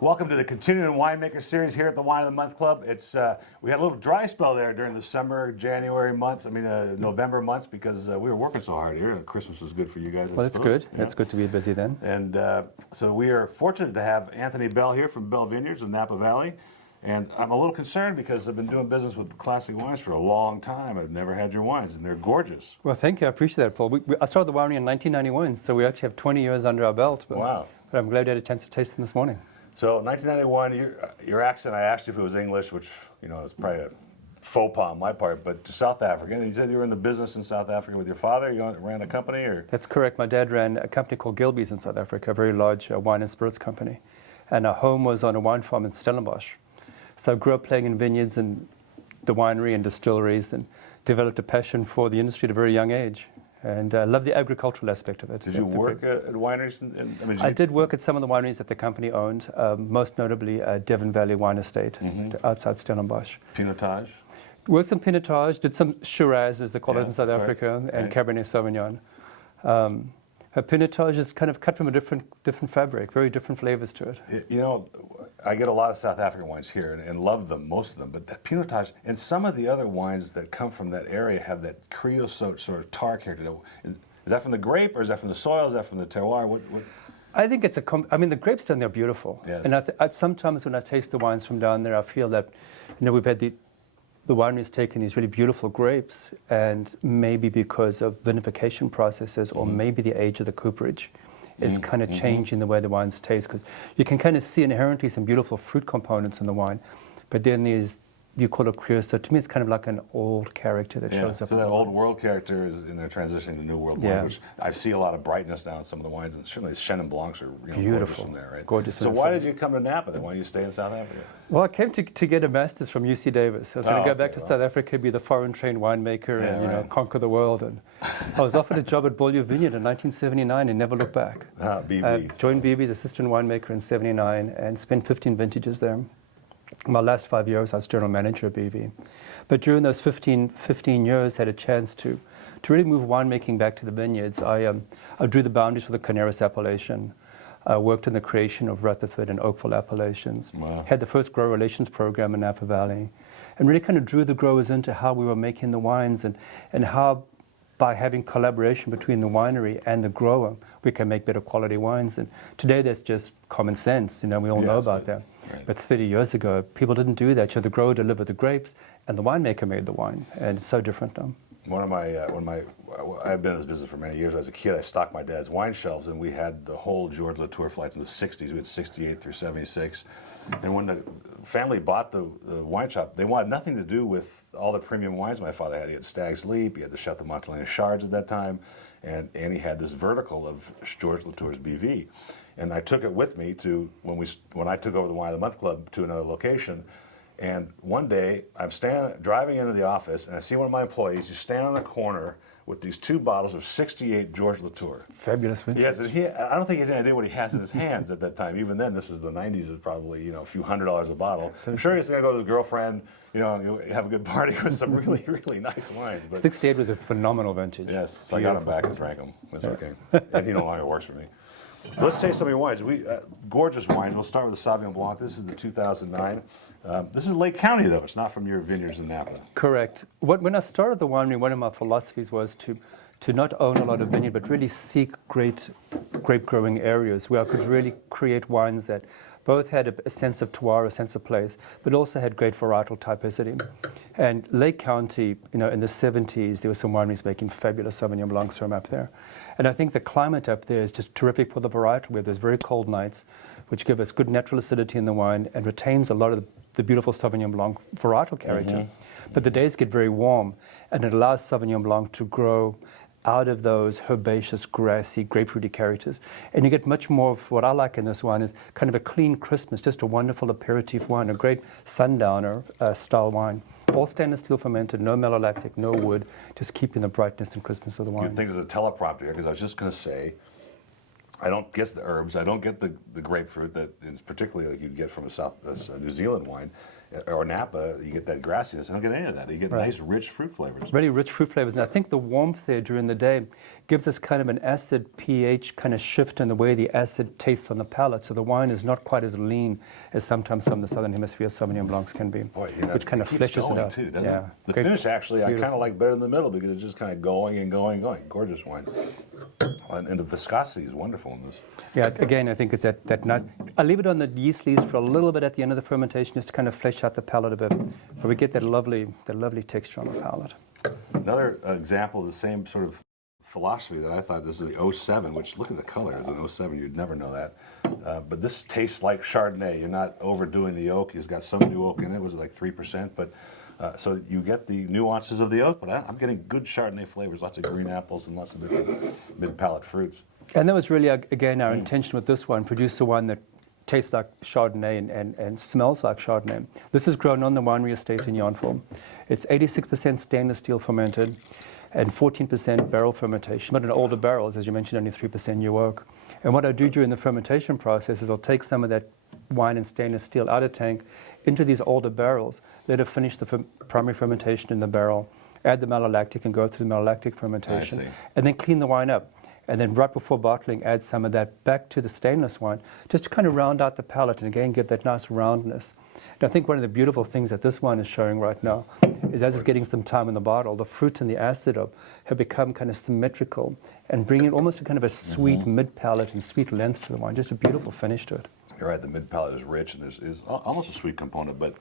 Welcome to the continuing winemaker series here at the Wine of the Month Club. We had a little dry spell there during the summer, November months because we were working so hard here. Christmas was good for you guys. Well, that's good. Yeah. It's good to be busy then. And so we are fortunate to have Anthony Bell here from Bell Vineyards in Napa Valley. And I'm a little concerned because I've been doing business with classic wines for a long time. I've never had your wines, and they're gorgeous. Well, thank you. I appreciate that, Paul. I started the winery in 1991, so we actually have 20 years under our belt. Wow. But I'm glad you had a chance to taste them this morning. So 1991, your accent, I asked you if it was English, which, is probably a faux pas on my part, but to South Africa. And you said you were in the business in South Africa with your father? You ran a company? Or? That's correct. My dad ran a company called Gilbey's in South Africa, a very large wine and spirits company. And our home was on a wine farm in Stellenbosch. So I grew up playing in vineyards and the winery and distilleries and developed a passion for the industry at a very young age. And I love the agricultural aspect of it. Did you work at wineries? I did work at some of the wineries that the company owned, most notably Devon Valley Wine Estate outside Stellenbosch. Pinotage? Worked some Pinotage, did some Shiraz, as they call it in South Africa, and Cabernet Sauvignon. Pinotage is kind of cut from a different fabric, very different flavors to it. I get a lot of South African wines here and love them, most of them, but that Pinotage and some of the other wines that come from that area have that creosote sort of tar character. Is that from the grape, or is that from the soil, is that from the terroir? What? I think it's the grapes down there are beautiful. Yes. And sometimes when I taste the wines from down there, I feel that, we've had the wineries taking these really beautiful grapes, and maybe because of vinification processes or maybe the age of the cooperage, it's kind of changing the way the wines taste, because you can kind of see inherently some beautiful fruit components in the wine, but then you call it creosote. To me, it's kind of like an old character that shows up. So that old world character is in there transitioning to new world wine, which I see a lot of brightness now in some of the wines, and certainly the Chenin Blancs are beautiful in there, right? Gorgeous. So why did you come to Napa then? Why did you stay in South Africa? Well, I came to get a master's from UC Davis. I was going to go back to South Africa, be the foreign trained winemaker, and conquer the world. And I was offered a job at Beaulieu Vineyard in 1979 and never looked back. Joined BB as assistant winemaker in '79 and spent 15 vintages there. My last 5 years, I was general manager at BV. But during those 15 years, I had a chance to really move winemaking back to the vineyards. I drew the boundaries for the Canaris appellation. I worked in the creation of Rutherford and Oakville appellations. Wow. Had the first grower relations program in Napa Valley. And really kind of drew the growers into how we were making the wines and how, by having collaboration between the winery and the grower, we can make better quality wines. And today that's just common sense. We all know about that. Right. But 30 years ago, people didn't do that. So the grower delivered the grapes, and the winemaker made the wine. And it's so different now. I've been in this business for many years. As a kid, I stocked my dad's wine shelves, and we had the whole George Latour flights in the 60s. We had 68 through 76. And when the family bought the wine shop, they wanted nothing to do with all the premium wines my father had. He had Stag's Leap, he had the Chateau Montelena Shards at that time, and he had this vertical of George Latour's BV. And I took it with me to when I took over the Wine of the Month Club to another location. And one day, I'm driving into the office, and I see one of my employees just stand on the corner with these two bottles of 68 George Latour. Fabulous vintage. Yes, and I don't think he has any idea what he has in his hands at that time. Even then, this was the 90s. It was probably a few $100s a bottle. So I'm sure he's going to go to his girlfriend, have a good party with some really, really nice wines. But 68 was a phenomenal vintage. Yes, so I got him back and drank them. It was okay. And he no longer works for me. So let's taste some of your wines. Gorgeous wines. We'll start with the Sauvignon Blanc. This is the 2009. This is Lake County, though. It's not from your vineyards in Napa. Correct. When I started the winery, one of my philosophies was to not own a lot of vineyard, but really seek great grape-growing areas where I could really create wines that both had a sense of terroir, a sense of place, but also had great varietal typicity. And Lake County, in the 70s, there were some wineries making fabulous Sauvignon Blancs from up there. And I think the climate up there is just terrific for the varietal. We have those very cold nights, which give us good natural acidity in the wine and retains a lot of the beautiful Sauvignon Blanc varietal character. But the days get very warm, and it allows Sauvignon Blanc to grow out of those herbaceous, grassy, grapefruity characters. And you get much more of what I like in this wine is kind of a clean Christmas, just a wonderful aperitif wine, a great sundowner style wine. All stainless steel fermented, no malolactic, no wood, just keeping the brightness and crispness of the wine. Good thing there's a teleprompter here, because I was just going to say, I don't get the herbs, I don't get the grapefruit that is particularly like you'd get from a New Zealand wine, or Napa, you get that grassiness. I don't get any of that. You get nice, rich fruit flavors. Really rich fruit flavors. And I think the warmth there during the day gives us kind of an acid pH kind of shift in the way the acid tastes on the palate. So the wine is not quite as lean as sometimes some of the Southern Hemisphere Sauvignon Blancs can be, Boy, which kind of fleshes it out. Too, doesn't it? The finish, actually, I kind of like better in the middle because it's just kind of going and going and going. Gorgeous wine. And the viscosity is wonderful in this. Yeah, again, I think it's that nice. I leave it on the yeast leaves for a little bit at the end of the fermentation just to kind of flesh out the palate a bit. But we get that lovely texture on the palate. Another example of the same sort of philosophy that I thought, this is the 07, which look at the color, it's an 07, you'd never know that. But this tastes like Chardonnay. You're not overdoing the oak. It's got some new oak in it. It was like 3%, but so you get the nuances of the oak, but I'm getting good Chardonnay flavors, lots of green apples and lots of different mid-palate fruits. And that was really, again, our intention with this one, produce a wine that tastes like Chardonnay and smells like Chardonnay. This is grown on the winery estate in Yarnford. It's 86% stainless steel fermented and 14% barrel fermentation, but in older barrels, as you mentioned, only 3% new oak. And what I do during the fermentation process is I'll take some of that wine in stainless steel out of tank into these older barrels, let it finish the primary fermentation in the barrel, add the malolactic and go through the malolactic fermentation, and then clean the wine up. And then right before bottling, add some of that back to the stainless wine, just to kind of round out the palate and again give that nice roundness. And I think one of the beautiful things that this wine is showing right now is as it's getting some time in the bottle, the fruit and the acid have become kind of symmetrical and bringing almost a kind of a sweet mid-palate and sweet length to the wine, just a beautiful finish to it. You're right, the mid-palate is rich and there's almost a sweet component, but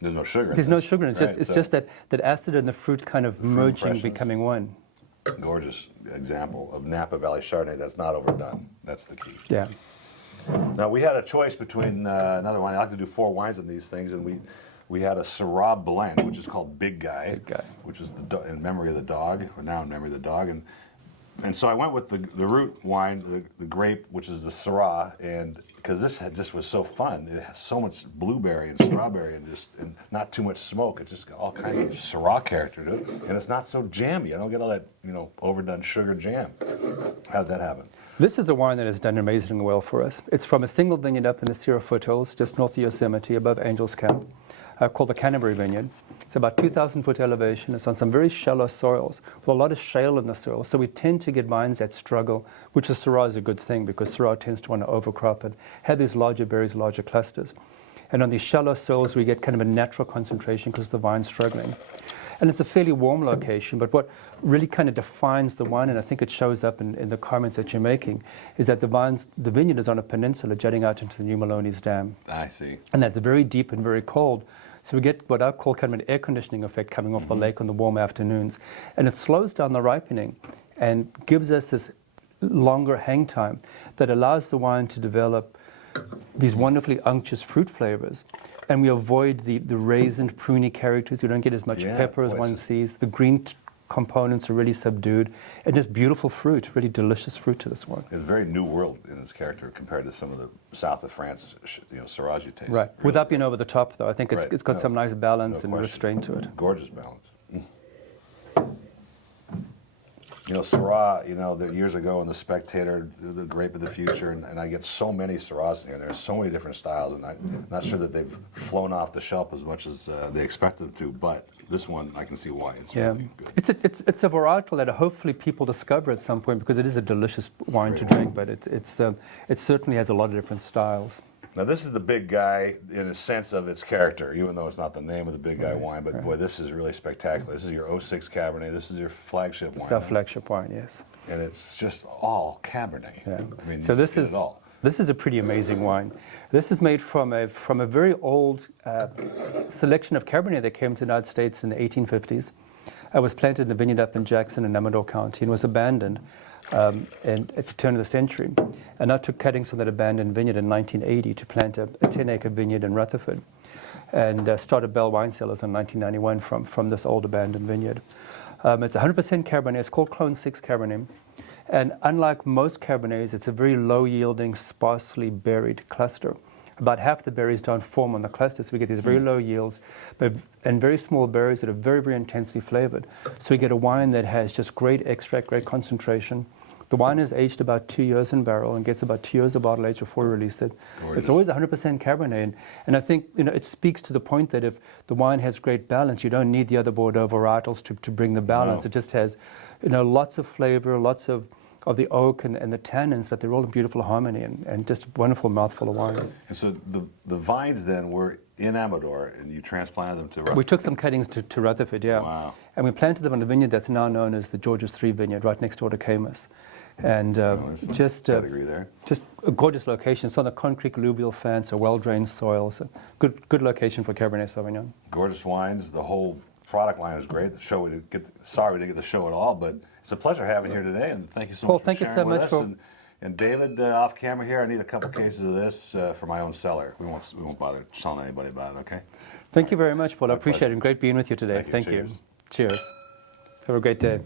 there's no sugar in There's this, no sugar in it. right? It's just that acid and the fruit kind of merging, becoming one. Gorgeous example of Napa Valley Chardonnay that's not overdone. That's the key. Yeah. Now, we had a choice between another wine. I like to do 4 wines in these things, and we had a Syrah blend, which is called Big Guy, which is in memory of the dog, or now in memory of the dog. And so I went with the root wine, the grape, which is the Syrah, and because this just was so fun. It has so much blueberry and strawberry and not too much smoke. It just got all kinds of Syrah character to it, and it's not so jammy. I don't get all that overdone sugar jam. How did that happen? This is a wine that has done amazingly well for us. It's from a single vineyard up in the Syrah foothills, just north of Yosemite, above Angel's Camp, called the Canterbury Vineyard. It's about 2,000-foot elevation. It's on some very shallow soils with a lot of shale in the soil. So we tend to get vines that struggle, which is Syrah is a good thing because Syrah tends to want to overcrop and have these larger berries, larger clusters. And on these shallow soils, we get kind of a natural concentration because the vine's struggling. And it's a fairly warm location, but what really kind of defines the wine, and I think it shows up in the comments that you're making, is that the vineyard is on a peninsula jutting out into the New Maloney's Dam. I see. And that's very deep and very cold. So we get what I call kind of an air conditioning effect coming off the lake on the warm afternoons. And it slows down the ripening and gives us this longer hang time that allows the wine to develop these wonderfully unctuous fruit flavors. And we avoid the raisined, pruny characters. We don't get as much pepper as one sees. The green components are really subdued. And just beautiful fruit, really delicious fruit to this one. It's very new world in its character compared to some of the south of France, Syrah you taste. Right. Without being over the top, though. I think it's got some nice balance and restraint to it. Gorgeous balance. Syrah, years ago in The Spectator, the grape of the future, and I get so many Syrahs in here. There's so many different styles, and I'm not sure that they've flown off the shelf as much as they expected them to, but this one, I can see why. It's really good. It's a varietal that hopefully people discover at some point because it is a delicious wine to drink, but it certainly has a lot of different styles. Now, this is the Big Guy in a sense of its character, even though it's not the name of the Big Guy wine, but boy, this is really spectacular. This is your 06 Cabernet. This is your flagship wine. It's our flagship wine, yes. And it's just all Cabernet. Yeah. I mean, so this is a pretty amazing wine. This is made from a very old selection of Cabernet that came to the United States in the 1850s. It was planted in a vineyard up in Jackson in Amador County and was abandoned at the turn of the century. And I took cuttings from that abandoned vineyard in 1980 to plant a 10-acre vineyard in Rutherford and started Bell Wine Cellars in 1991 from this old abandoned vineyard. It's 100% Cabernet. It's called Clone 6 Cabernet. And unlike most Cabernets, it's a very low-yielding, sparsely berried cluster. About half the berries don't form on the cluster, so we get these very low yields and very small berries that are very, very intensely flavored. So we get a wine that has just great extract, great concentration, The wine is aged about 2 years in barrel and gets about 2 years of bottle age before we release it. Gorgeous. It's always 100% Cabernet. And I think it speaks to the point that if the wine has great balance, you don't need the other Bordeaux varietals to bring the balance. No. It just has lots of flavor, lots of the oak and the tannins, but they're all in beautiful harmony and just a wonderful mouthful of wine. And so the vines then were in Amador, and you transplanted them to Rutherford. We took some cuttings to Rutherford, yeah. Wow. And we planted them on a vineyard that's now known as the Georges 3 vineyard, right next door to Camus. And just Pedigree there. just a gorgeous location. It's on a concrete alluvial fan, so well-drained soil. So good location for Cabernet Sauvignon. Gorgeous wines. The whole product line is great. The show sorry we didn't get the show at all, but it's a pleasure having you here today, and thank you so Paul, much for thank you sharing so with much us. for- And David, off camera here, I need a couple cases of this for my own cellar. We won't bother telling anybody about it. Okay. Thank you very much, Paul. I My appreciate pleasure. it. Great being with you today. Thank you. Cheers. Have a great day.